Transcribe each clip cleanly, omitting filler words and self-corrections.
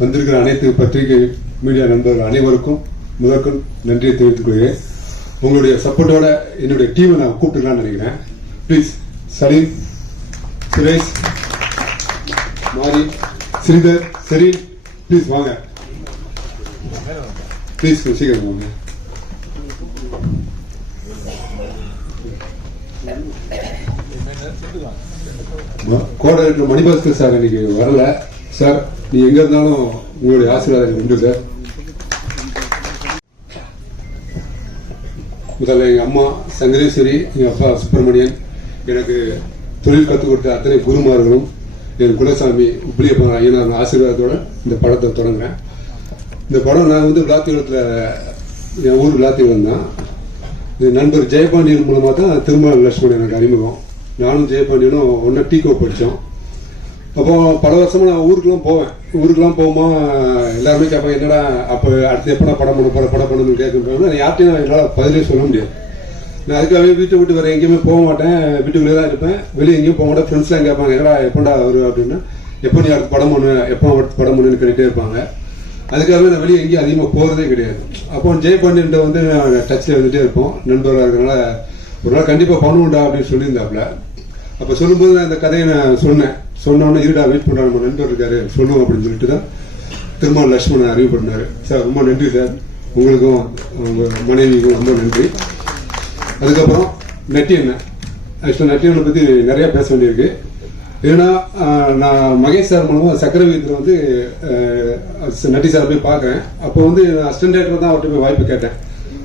வந்திருக்கிற அனைத்து பத்திரிகை மீடியா நண்பர்கள் அனைவருக்கும் முதற்கும் நன்றியை தெரிவித்துக் கொள்கிறேன். உங்களுடைய சப்போர்ட்டோட என்னுடைய டீமை நான் கூப்பிட்டுக்கலாம்னு நினைக்கிறேன். ப்ளீஸ் சலீம், சுரேஷ், மாரி, ஸ்ரீதர், செரீன், ப்ளீஸ் வாங்க. ப்ளீஸ் சீக்கிரம் வாங்க. கோஆர்டினேட்டர் மணிபாஸ்கர் சார் இன்னைக்கு வரல. சார், நீ எங்க இருந்தாலும் உங்களுடைய ஆசீர்வாதம் உண்டு சார். முதல்ல எங்க அம்மா சங்கரேஸ்வரி, எங்க அப்பா சுப்பிரமணியன், எனக்கு தொழில் கற்றுக் கொடுத்த அத்தனை குருமார்களும், என் குலசாமி உப்பிலியப்பன் ஐயனார் ஆசீர்வாதத்தோட இந்த படத்தை தொடங்குறேன். இந்த படம் நான் விளாத்திகுளத்தில், என் ஊர் விளாத்திகுளம் தான். இது நண்பர் ஜெயபாண்டியன் மூலமாக தான் திருமண லட்சுமணன் எனக்கு அறிமுகம். நானும் ஜெயபாண்டியனும் ஒன்னா டீகோ படித்தோம். அப்போ பல வருஷமா நான் ஊருக்குலாம் போகுமா எல்லாருமே கேட்பாங்க, என்னடா அப்போ அடுத்து எப்போ நான் படம் பண்ணணும்னு கேட்குறாங்க. யார்ட்டையும் என்னால் பதிலே சொல்ல முடியாது. நான் அதுக்காகவே வீட்டை விட்டு வேற எங்கேயுமே போக மாட்டேன், வீட்டுக்குள்ளே தான் இருப்பேன், வெளியே எங்கேயும் போக மாட்டேன். ஃப்ரெண்ட்ஸ்லாம் கேட்பாங்க, என்னடா எப்போண்டா வரும் அப்படின்னா, எப்போ நீ அடுத்து படம் பண்ணுன்னு கேட்டுட்டே இருப்பாங்க. அதுக்காகவே நான் வெளியே எங்கேயும் அதிகமாக போகிறதே கிடையாது. அப்போ ஜெயபாண்டியன்ட்ட நான் டச்சில் வந்துட்டே இருப்போம், நண்பராக இருக்கிறனால. ஒரு நாள் கண்டிப்பாக பண்ணுவோம்டா அப்படின்னு சொல்லியிருந்தாப்புல. அப்போ சொல்லும்போது நான் இந்த கதையை நான் சொன்னோன்னே இருடா வெயிட் பண்ணுறா, நம்ம நண்பர் இருக்காரு சொல்லுவோம் அப்படின்னு சொல்லிட்டு தான் திருமண லட்சுமணன் அறிவு பண்ணாரு. சார் ரொம்ப நன்றி சார், உங்களுக்கும் உங்கள் மனைவிக்கும் ரொம்ப நன்றி. அதுக்கப்புறம் நட்டியண்ணன், ஆக்சுவலாக நட்டியண்ணனை பற்றி நிறையா பேச வேண்டியிருக்கு. ஏன்னா நான் மகேஷ் சார் மூலமாக சக்கர வீரத்தில் நட்டி சார் போய் பார்க்குறேன். அப்போ நான் அசிஸ்டன்ட் டைரக்டர் தான் அவர்கிட்ட போய் வாய்ப்பு கேட்டேன்.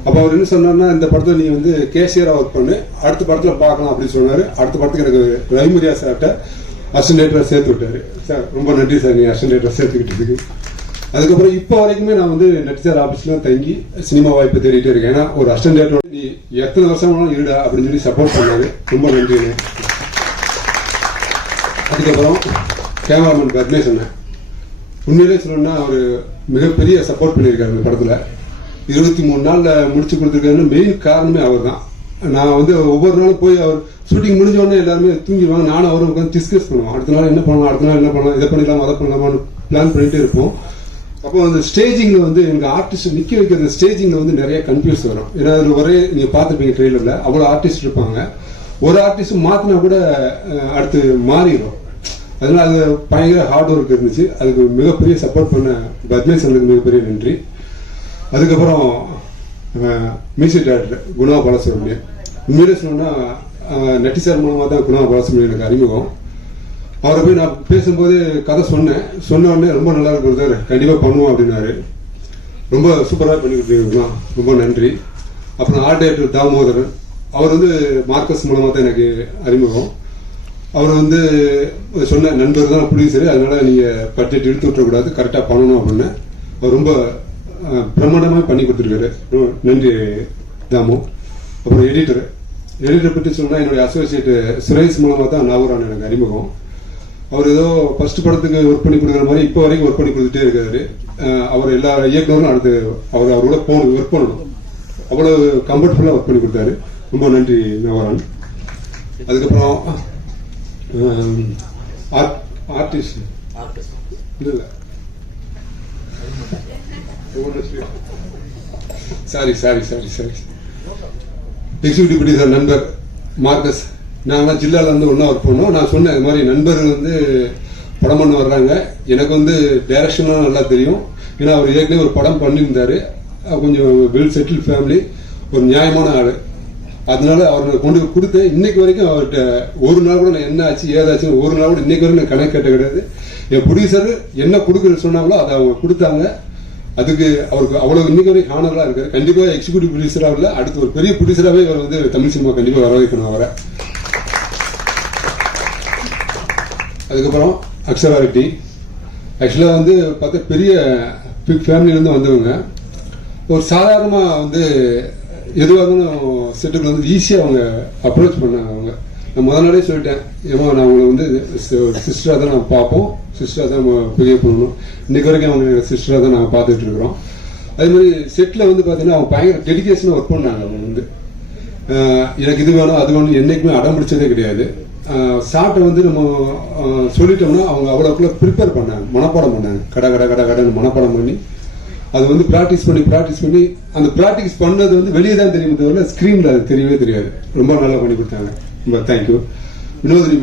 அப்போ அவர் என்ன சொன்னார்னா, இந்த படத்தில் நீ கேஷியராக ஒர்க் பண்ணு, அடுத்த படத்தில் பார்க்கலாம் அப்படின்னு சொன்னார். அடுத்த படத்துக்கு எனக்கு ரவிமுரியா சார்கிட்ட அசிஸ்டன்ட் டைரக்டராக சேர்த்து விட்டாரு. சார் ரொம்ப நன்றி சார், நீ அசிஸ்டன்ட் டைரக்டராக சேர்த்துக்கிட்டதுக்கு. அதுக்கப்புறம் இப்போ வரைக்குமே நான் நட்டி சார் ஆஃபீஸ்ல தங்கி சினிமா வாய்ப்பு தேடிட்டே இருக்கேன். ஏன்னா ஒரு அசிஸ்டன்ட் டைரக்டரோட நீ எத்தனை வருஷம் வேணாலும் இருடா அப்படின்னு சொல்லி சப்போர்ட் பண்ணாரு. ரொம்ப நன்றி. அதுக்கப்புறம் கேமராமேன் பத்மேஷ் சொன்னேன். உண்மையிலே சொல்லணும்னா அவர் மிகப்பெரிய சப்போர்ட் பண்ணியிருக்காரு இந்த படத்தில். 23 நாளில் முடிச்சு கொடுத்துருக்காருன்னு மெயின் காரணமே அவர் தான். நான் ஒவ்வொரு நாளும் போய் அவர் ஷூட்டிங் முடிஞ்ச உடனே எல்லாருமே தூங்கிடுவாங்க. நானும் அவரும் உட்காந்து டிஸ்கஸ் பண்ணுவோம், அடுத்த நாள் என்ன பண்ணலாம், இதை பண்ணிடலாம், அதை பண்ணலாமான்னு பிளான் பண்ணிட்டே இருப்போம். அப்போ ஸ்டேஜிங்ல எனக்கு ஆர்டிஸ்ட் நிக்க வைக்கிற ஸ்டேஜிங்ல நிறைய கன்ஃபியூஸ் வரும். ஏன்னா அதில் ஒரே நீங்க பார்த்துருப்பீங்க ட்ரெயிலர்ல அவ்வளோ ஆர்டிஸ்ட் இருப்பாங்க. ஒரு ஆர்டிஸ்ட் மாத்தினா கூட அடுத்து மாறிடும். அதனால அது பயங்கர ஹார்ட் ஒர்க் இருந்துச்சு. அதுக்கு மிகப்பெரிய சப்போர்ட் பண்ண பத்மேஷ் அண்ணனுக்கு மிகப்பெரிய நன்றி. அதுக்கப்புறம் மியூசிக் டைரக்டர் குணா பாலசுப்ரமணியன். உண்மையிலே சொல்லணும்னா நட்டி சார் மூலமாக தான் குணா பாலசுப்ரமணியன் எனக்கு அறிமுகம். அவரை போய் நான் பேசும்போது கதை சொன்ன உடனே ரொம்ப நல்லா இருக்கும் சார், கண்டிப்பாக பண்ணுவோம் அப்படின்னாரு. ரொம்ப சூப்பராக பண்ணி கொடுத்தீங்க, ரொம்ப நன்றி. அப்புறம் ஆர்ட் டைரக்டர் தாமோதரன், அவர் மார்க்கஸ் மூலமாக தான் எனக்கு அறிமுகம். அவர் சொன்ன நண்பர் தான் ப்ரொடியூசரு, அதனால நீங்கள் பட்ஜெட் இழுத்து விட்டுறக்கூடாது, கரெக்டாக பண்ணணும் அப்படின்னு அவர் ரொம்ப பிரமாண்டமாக பண்ணி கொடுத்துருக்காரு. நன்றி தாமு. அப்புறம் எடிட்டர் பற்றி சொன்னால் என்னுடைய அசோசியேட் சுரேஷ் மூலமாக தான் நாகூரான் எனக்கு அறிமுகம். அவர் ஏதோ ஃபர்ஸ்ட் படத்துக்கு ஒர்க் பண்ணி கொடுக்குற மாதிரி இப்போ வரைக்கும் ஒர்க் பண்ணி கொடுத்துட்டே இருக்காரு. அவர் எல்லா இயக்குனரும் அடுத்து அவரோட ஒர்க் பண்ணணும், அவ்வளோ கம்ஃபர்டபுளாக ஒர்க் பண்ணி கொடுத்தாரு. ரொம்ப நன்றி நாகூரான். அதுக்கப்புறம் ஆர்டிஸ்ட் இல்லை சாரி எக்ஸிக்யூட்டிவ் ப்ரொடியூசர் நண்பர் மார்க்கஸ். நாங்களாம் ஜில்லால ஒன்னா ஒர்க் பண்ணோம். நான் சொன்னேன் இது மாதிரி நண்பர்கள் படம் பண்ண வர்றாங்க, எனக்கு டைரக்ஷன்லாம் நல்லா தெரியும். ஏன்னா அவர் ஏற்கனவே ஒரு படம் பண்ணியிருந்தாரு, கொஞ்சம் வெல் செட்டில் ஃபேமிலி, ஒரு நியாயமான ஆளு. அதனால அவரை கொண்டு கொடுத்தேன். இன்னைக்கு வரைக்கும் அவர்கிட்ட ஒரு நாள் கூட நான் என்ன ஆச்சு ஏதாச்சும் ஒரு நாள் கூட இன்னைக்கு வரைக்கும் நான் கணக்கு கேட்ட கிடையாது. என் ப்ரொடியூசர் என்ன கொடுக்குறது சொன்னாங்களோ அதை அவங்க கொடுத்தாங்க. அதுக்கு அவருக்கு அவ்வளவு இன்னைக்கு வரைக்கும் ஹானரா இருக்காரு. கண்டிப்பா எக்ஸிக்யூட்டிவ் ப்ரொடியூசரா இல்ல, அடுத்து ஒரு பெரிய ப்ரொடியூசராகவே இவர் தமிழ் சினிமா கண்டிப்பா வர வைக்கணும் அவரை. அதுக்கப்புறம் அக்ஷரா ரெட்டி. ஆக்சுவலா பார்த்தா பெரிய பிக் ஃபேமிலியிலேருந்து வந்தவங்க. ஒரு சாதாரணமா எதுவாக இருந்தாலும் செட்டுக்குள்ள ஈஸியாக அவங்க அப்ரோச் பண்ணாங்க. அவங்க நான் முதல் நாளே சொல்லிட்டேன், ஏமா நான் அவங்களை சிஸ்டராக தான் நான் பார்ப்போம், சிஸ்டராக தான் நம்ம பெரிய பண்ணணும். இன்னைக்கு வரைக்கும் அவங்க சிஸ்டராக தான் நாங்கள் பார்த்துட்டு இருக்கிறோம். அதே மாதிரி செட்டில் பார்த்தீங்கன்னா அவங்க பயங்கர டெடிகேஷனாக ஒர்க் பண்ணாங்க. அவங்க எனக்கு இது வேணும் அது வேணும் என்னைக்குமே அடம் பிடிச்சதே கிடையாது. ஷார்ட்டை வந்து நம்ம சொல்லிட்டோம்னா அவங்க அவ்வளோக்குள்ள ப்ரிப்பேர் பண்ணாங்க, மனப்பாடம் பண்ணாங்க, கடன்னு மனப்பாடம் பண்ணி அது வந்து ப்ராக்டிஸ் பண்ணி அந்த ப்ராக்டிஸ் பண்ணது வந்து வெளியே தான் தெரியும், தவிர ஸ்க்ரீனில் அது தெரியவே தெரியாது. ரொம்ப நல்லா பண்ணி கொடுத்தாங்க. ரொம்ப தேங்க்யூ. வினோதினி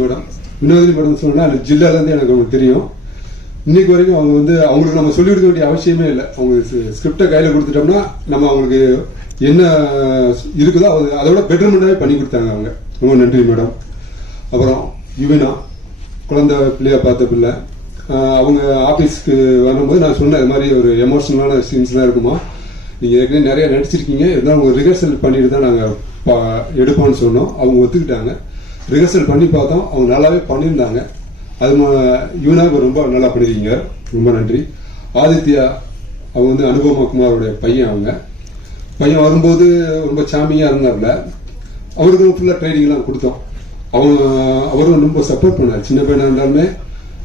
மேடம் சொன்னா ஜில்லாலேருந்து எனக்கு அவங்களுக்கு தெரியும். இன்னைக்கு வரைக்கும் அவங்க வந்து அவங்களுக்கு நம்ம சொல்லிக் கொடுக்க வேண்டிய அவசியமே இல்லை. அவங்க ஸ்கிரிப்டை கையில் கொடுத்துட்டோம்னா நம்ம அவங்களுக்கு என்ன இருக்குதோ அதோட பெட்டர்மெண்டாகவே பண்ணி கொடுத்தாங்க அவங்க. ரொம்ப நன்றி மேடம். அப்புறம் யுவினா, குழந்தை பிள்ளையா பார்த்த பிள்ளை, அவங்க ஆஃபீஸ்க்கு வரும்போது நான் சொன்னேன், இது மாதிரி ஒரு எமோஷனலான சீன்ஸ்லாம் இருக்குமா, நீங்கள் ஏற்கனவே நிறைய நடிச்சிருக்கீங்க, இருந்தாலும் அவங்க ரிஹர்சல் பண்ணிட்டு தான் நாங்கள் எடுப்போம்னு சொன்னோம். அவங்க ஒத்துக்கிட்டாங்க. ரிஹர்சல் பண்ணி பார்த்தோம், அவங்க நல்லாவே பண்ணியிருந்தாங்க. அது யுவனாவுக்கு ரொம்ப நல்லா பண்ணியிருக்கீங்க, ரொம்ப நன்றி. ஆதித்யா, அவங்க வந்து அனுபவமா குமாரோடைய பையன் வரும்போது ரொம்ப சாமியாக இருந்தார்ல, அவருக்கும் ஃபுல்லாக ட்ரைனிங்லாம் கொடுத்தோம். அவரும் ரொம்ப சப்போர்ட் பண்ணார். சின்ன பையனாக இருந்தாலுமே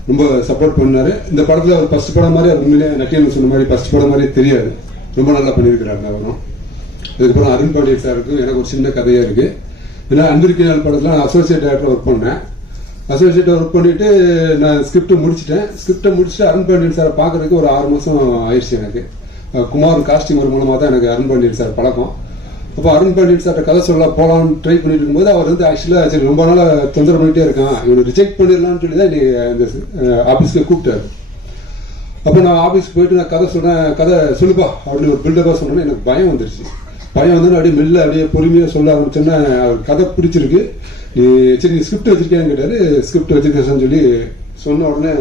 ரொம்ப சப்போர்ட் பண்ணாரு. இந்த படத்தில் அவர் ஃபர்ஸ்ட் படம் மாதிரி உண்மையிலே நட்டியன் சொன்ன மாதிரி ஃபர்ஸ்ட் படம் மாதிரியே தெரியாது, ரொம்ப நல்லா பண்ணியிருக்கிறாரு அவரும். அதுக்கப்புறம் அருண் பாண்டியன் சாருக்கு எனக்கு ஒரு சின்ன கதையாக இருக்குது. ஏன்னா அன்பிற்கு நாள் படத்தில் நான் அசோசியேட் டைரக்டர் ஒர்க் பண்ணேன். அசோசியேட் ஒர்க் பண்ணிட்டு நான் ஸ்கிரிப்டை முடிச்சுட்டு அருண் பாண்டியன் சாரை பார்க்கறதுக்கு ஒரு 6 மாதம் ஆயிடுச்சு எனக்கு. குமார் காஸ்டியூமர் மூலமாக தான் எனக்கு அருண் பாண்டியன் சார் பழக்கம். அப்போ அருண் பாண்டியன் சார்ட்ட கதை சொல்ல போகலான்னு ட்ரை பண்ணிட்டு இருக்கும்போது அவர் வந்து ஆக்சுவலாக சரி ரொம்ப நாளாக தொந்தரவு பண்ணிட்டே இருக்கான், இவனை ரிஜெக்ட் பண்ணிடலான்னு சொல்லி தான் இந்த ஆஃபீஸ்க்கு கூப்பிட்டாரு. அப்போ நான் ஆஃபீஸ்க்கு போயிட்டு நான் கதை சொல்லுப்பா அப்படின்னு ஒரு பில்டப்பாக சொன்னேன்னா எனக்கு பயம் வந்துருச்சு. பயம் வந்து அப்படியே மெல்ல அப்படியே பொறுமையாக சொல்ல ஆரம்பிச்சோன்னா அவர் கதை பிடிச்சிருக்கு, சரி நீ ஸ்கிரிப்ட் வச்சிருக்கேன்னு கேட்டாரு. ஸ்கிரிப்ட் வச்சிருக்கேன்னு சொல்லி சொன்ன உடனே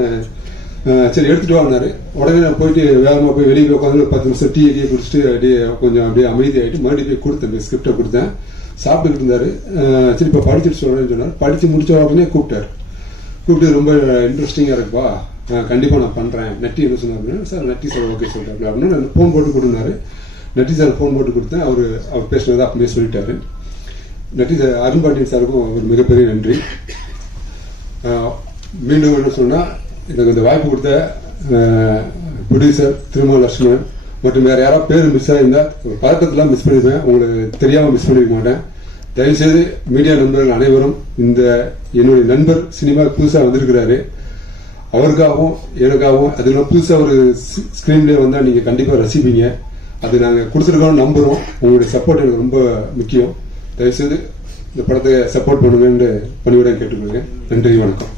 சரி எடுத்துட்டு வாங்கினாரு. உடனே நான் போயிட்டு வேகமாக போய் வெளியே போய் உட்காந்து 10 நிமிஷம் டீ குடிச்சிட்டு அப்படியே அமைதியாகிட்டு மறுபடியும் போய் கொடுத்தேன், ஸ்கிரிப்டை கொடுத்தேன். சாப்பிட்டுக்கிட்டு இருந்தாரு. சரி இப்போ படிச்சுட்டு சொல்கிறேன்னு சொன்னார். படித்து முடிச்ச உடனே கூப்பிட்டு ரொம்ப இன்ட்ரெஸ்டிங்காக இருக்குப்பா, கண்டிப்பாக நான் பண்ணுறேன். நட்டி என்ன சொன்னார் சார், நட்டி சார் ஓகே சொல்கிறாரு அப்படின்னு நான் ஃபோன் போட்டு கொடுத்தாரு. நட்டி சார் ஃபோன் போட்டு கொடுத்தேன். அவர் பேசுனதை அப்பவே சொல்லிட்டாரு. நட்டி சார் அருண் பாண்டியன் சாருக்கும் ஒரு மிகப்பெரிய நன்றி. மீண்டும் என்ன சொன்னால், எனக்கு இந்த வாய்ப்பு கொடுத்த ப்ரொடியூசர் திருமல லட்சுமணன் மற்றும் வேறு யாராவது பேர் மிஸ் ஆகியிருந்தால் ஒரு பதட்டத்தெல்லாம் மிஸ் பண்ணியிருப்பேன், உங்களுக்கு தெரியாமல் மிஸ் பண்ணியிருக்க மாட்டேன். தயவுசெய்து மீடியா நண்பர்கள் அனைவரும் இந்த என்னுடைய நண்பர் சினிமா புதுசாக வந்திருக்கிறாரு, அவருக்காகவும் எனக்காகவும் அதெல்லாம் புதுசாக ஒரு ஸ்க்ரீன்லேயே வந்தால் நீங்கள் கண்டிப்பாக ரசிப்பீங்க. அது நாங்கள் கொடுத்துருக்கோம்னு நம்புகிறோம். உங்களுடைய சப்போர்ட் எனக்கு ரொம்ப முக்கியம். தயவுசெய்து இந்த படத்தை சப்போர்ட் பண்ணுங்கன்னு பணிவுடன் கேட்டுக்கொள்கிறேன். நன்றி, வணக்கம்.